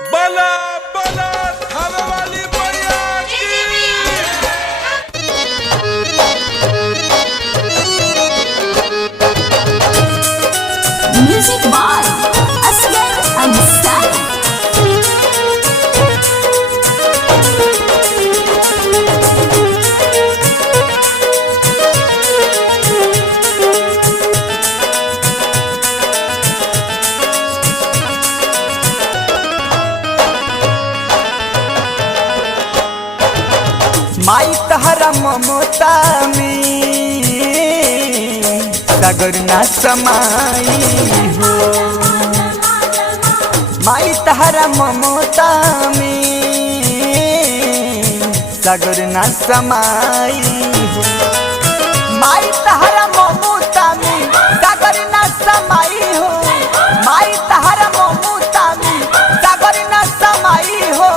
बला बला थाने वाली मैया की। Music by Asghar Ansari. माई तहरा ममता में सागर ना समाई हो। माई तहरा ममता में सागर ना समाई हो। माई तहरा ममता में सागर ना समाई हो। माई तहरा ममता में सागर ना समाई हो।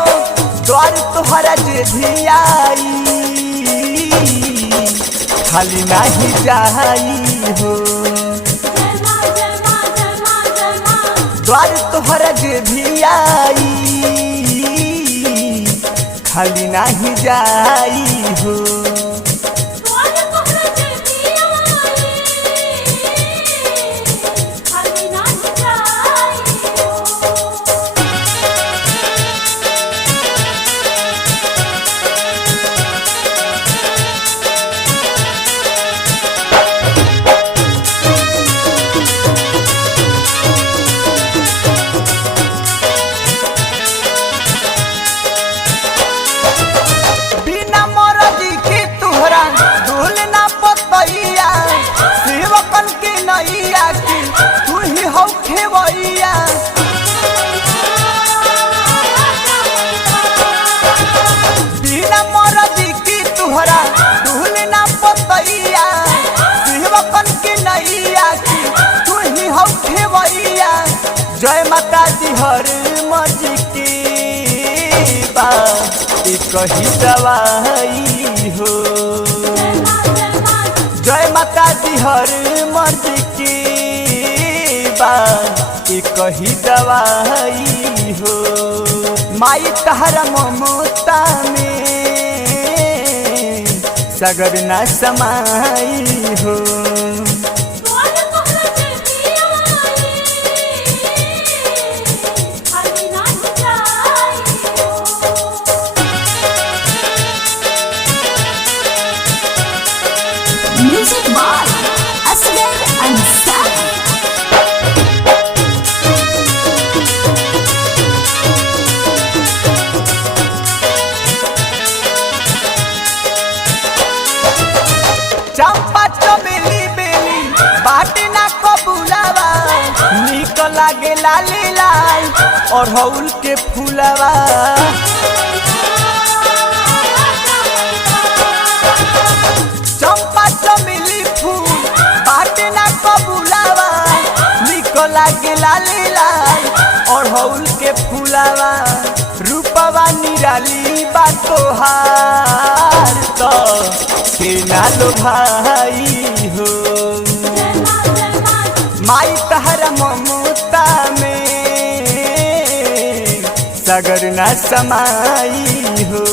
द्वार तुहरा जे भी आई खाली नहीं जाई हो। द्वार तुहरा जे भी आई खाली नहीं जाई हो। जय माता दी हर मर्जी की बात कही दवाई हो। जय माता दी हर मर्जी की बात कही दवाई हो। माई तहरा ममता में सागर ना समाई हो। Music by Asghar Ansari. चंपा चमेली बेली बाटे ना कबूलावा निक लागे लाली लाल और हौल के फूलावा। चंपा चमेली फूल बाटे ना कबूलावा निक लागे लाली लाल और हौल के फूलावा। रूपवा निराली बा तोहार तो के नालो भाई हो। माई तहरा ममता में सागर ना समाई हो।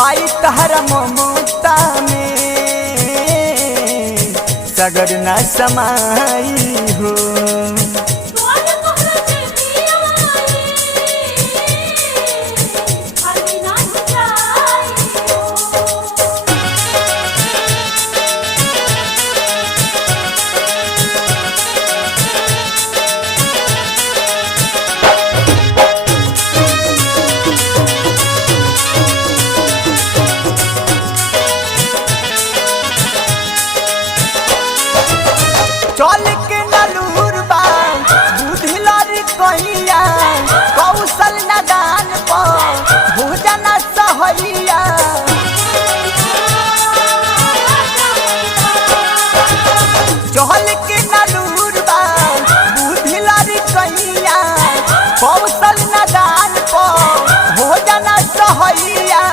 माई तहरा ममता में सागर ना समाई हो। चल के नलूर बा बुद्धि लड़ी कहिया कौशल नदान पर भोजन सहैया। चल के नलूर बा बुद्धि लड़ी कहिया कौशल नदान पर भोजन सहैया।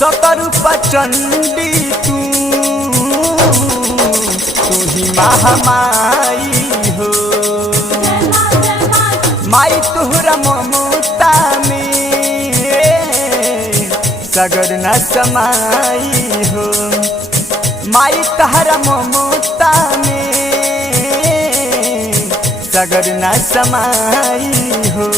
सतरूप चंडी तू ही महामाई हो। माई तुहरा ममता ममता में सगर न समाई हो। माई तहरा ममता में सगर न समाई हो।